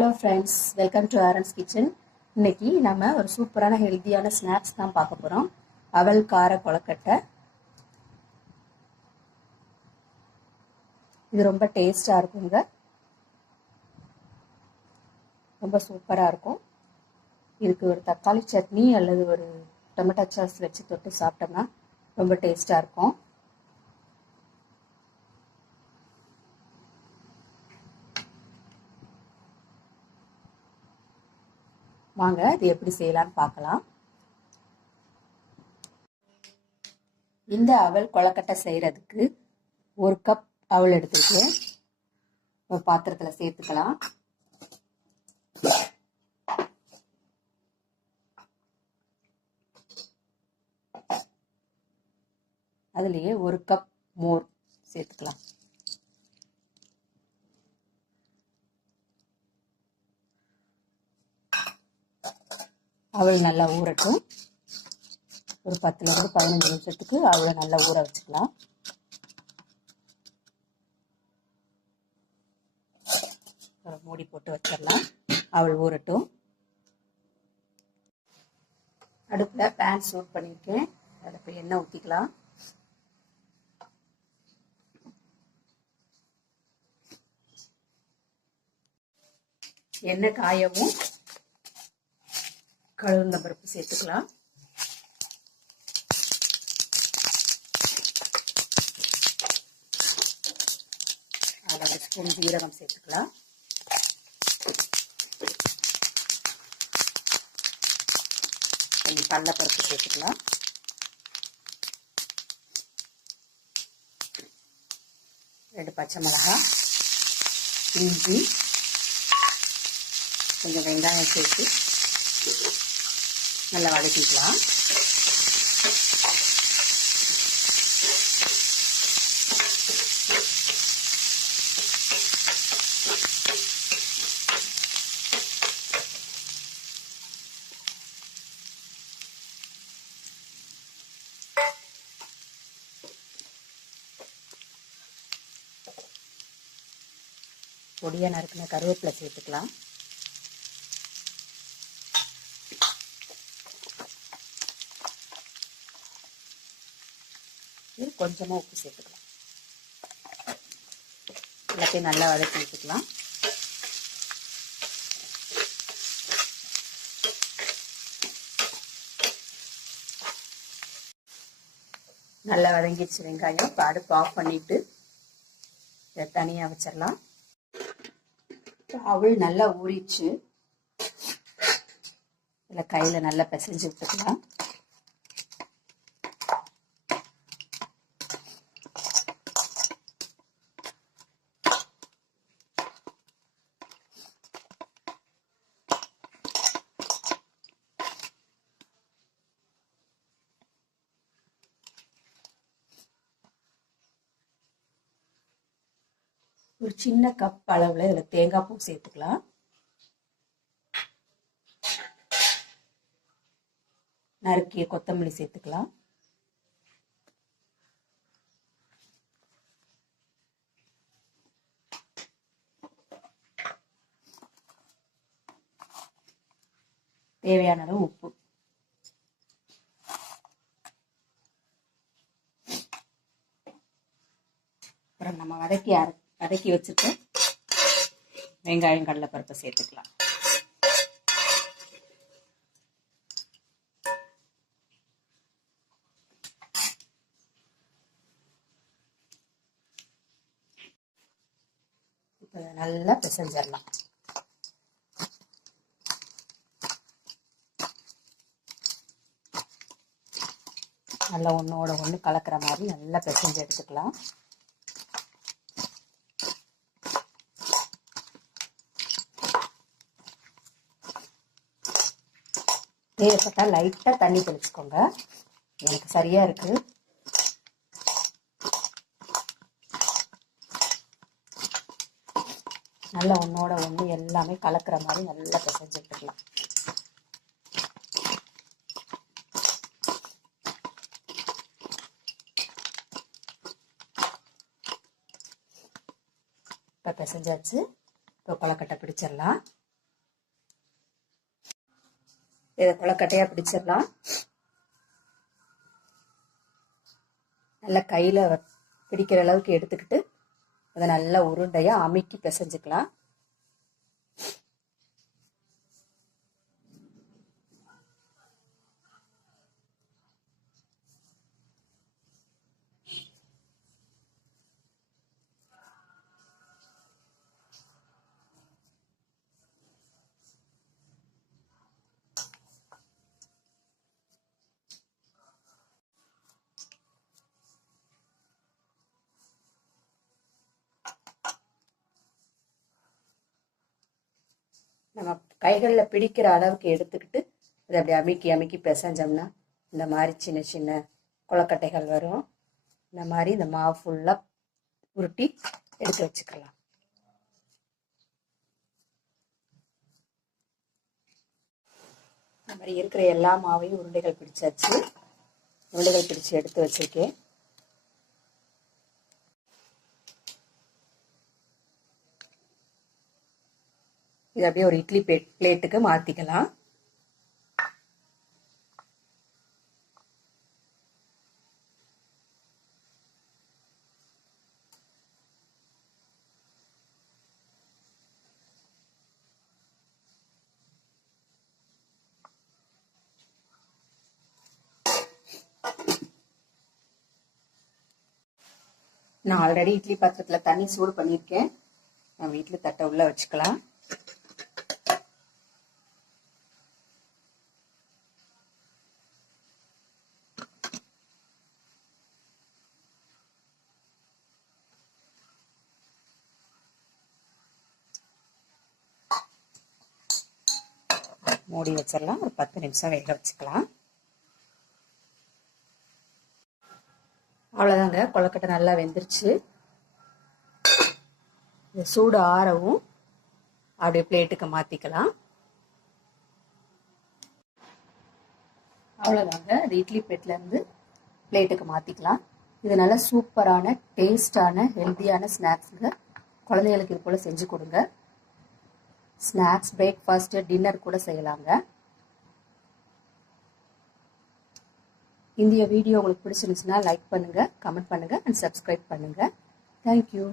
Hello friends, welcome to Aaron's kitchen. இன்னைக்கு நம்ம ஒரு சூப்பரான ஹெல்த்தியான ஸ்நாக்ஸ் தான் பார்க்க போகிறோம். அவல் கார கொழுக்கட்டை. இது ரொம்ப டேஸ்டாக இருக்குங்க, ரொம்ப சூப்பராக இருக்கும். இதுக்கு ஒரு தக்காளி சட்னி அல்லது ஒரு டொமேட்டோ சாஸ் வச்சு தொட்டு சாப்பிட்டோம்னா ரொம்ப டேஸ்டாக இருக்கும். வாங்க இது எப்படி செய்யலாம்னு பார்க்கலாம். இந்த அவல் கொழுக்கட்டை செய்யறதுக்கு ஒரு கப் அவல் எடுத்துட்டு ஒரு பாத்திரத்தில் சேர்த்துக்கலாம். அதுலேயே ஒரு கப் மோர் சேர்த்துக்கலாம். அவள் நல்லா ஊறட்டும். ஒரு 10லிருந்து 15 நிமிஷத்துக்கு அவளை நல்லா ஊற வச்சுக்கலாம். மூடி போட்டு வச்சிடலாம். அவள் ஊறட்டும். அடுப்பில் பேன் சூட் பண்ணியிருக்கேன். அதில் போய் எண்ணெய் ஊற்றிக்கலாம். எண்ணெய் காயவும் கழுவுந்த பருப்பு சேர்த்துக்கலாம். அதில் ஒரு ஸ்பூன் ஜீரகம் சேர்த்துக்கலாம். கொஞ்சம் கடலைப்பருப்பு சேர்த்துக்கலாம். ரெண்டு பச்சை மிளகாய், இஞ்சி, கொஞ்சம் வெங்காயம் சேர்த்து நல்லா வதக்கிக்கலாம். பொடியா நறுக்கின கருவேப்பிலை சேர்த்துக்கலாம். கொஞ்சமா உப்பு சேர்த்துக்கலாம். எல்லாத்தையும் நல்லா வதக்கி வச்சுக்கலாம். நல்லா வதங்கிடுச்சு வெங்காயம். இப்போ அடுப்பு ஆஃப் பண்ணிட்டு இதை தனியா வச்சிடலாம். அவள் நல்லா ஊறிச்சு. இதில் கையில் நல்லா பிசைஞ்சு விட்டுக்கலாம். ஒரு சின்ன கப் அளவில் இதில் தேங்காய் பூ சேர்த்துக்கலாம். நறுக்கிய கொத்தமல்லி சேர்த்துக்கலாம். தேவையான அளவு உப்பு. அப்புறம் நம்ம வதக்கி வச்சுட்டு வெங்காயம் கடலைப்பருப்பை சேர்த்துக்கலாம். இப்போ நல்லா பிசைஞ்சிடலாம். நல்லா ஒன்றோட ஒன்று கலக்கிற மாதிரி நல்லா பிசைஞ்சு எடுத்துக்கலாம். தேவைப்பட்டா லைட்டாக தண்ணி தெளிச்சுக்கோங்க. எனக்கு சரியா இருக்கு. நல்லா ஒன்றோட ஒன்று எல்லாமே கலக்கிற மாதிரி நல்லா பிசைஞ்சு எடுத்துக்கலாம். இப்போ பிசைஞ்சாச்சு. இப்போ கொழுக்கட்டை பிடிச்சிடலாம். இதை கொலக்கட்டையாக பிடிச்சிடலாம். நல்லா கையில் பிடிக்கிற அளவுக்கு எடுத்துக்கிட்டு அதை நல்லா உருண்டையாக அமுக்கி பிசைஞ்சுக்கலாம். நம்ம கைகளில் பிடிக்கிற அளவுக்கு எடுத்துக்கிட்டு அதை அப்படி அமுக்கி அமுக்கி பிசைஞ்சோம்னா இந்த மாதிரி சின்ன சின்ன கொலக்கட்டைகள் வரும். இந்த மாதிரி இந்த மாவு ஃபுல்லாக உருட்டி எடுத்து வச்சுக்கலாம். இந்த மாதிரி இருக்கிற எல்லா மாவையும் உருண்டைகள் பிடிச்சாச்சு. உருண்டைகள் பிடிச்சி எடுத்து வச்சிருக்கேன். இது அப்படியே ஒரு இட்லி பிளேட்டுக்கு மாற்றிக்கலாம். நான் ஆல்ரெடி இட்லி பாத்திரத்தில் தண்ணி சூடு பண்ணியிருக்கேன். நம்ம இட்லி தட்டை உள்ள வச்சுக்கலாம். மூடி வச்சிடலாம். ஒரு 10 நிமிஷம் வேக வச்சுக்கலாம். அவ்வளோதாங்க, கொலக்கட்டை நல்லா வெந்துருச்சு. இந்த சூடு ஆறவும் அப்படியே பிளேட்டுக்கு மாற்றிக்கலாம். அவ்வளோதாங்க, அது இட்லி பிளேட்லேருந்து பிளேட்டுக்கு மாற்றிக்கலாம். இது நல்லா சூப்பரான டேஸ்டான ஹெல்த்தியான ஸ்நாக்ஸுங்க. குழந்தைகளுக்கு இது போல் செஞ்சு கொடுங்க. ஸ்நாக்ஸ், பிரேக்ஃபாஸ்ட்டு, டின்னர் கூட செய்யலாங்க. இந்த வீடியோ உங்களுக்கு பிடிச்சிருந்துச்சுன்னா லைக் பண்ணுங்கள், கமெண்ட் பண்ணுங்கள் அண்ட் சப்ஸ்கிரைப் பண்ணுங்கள். தேங்க்யூ.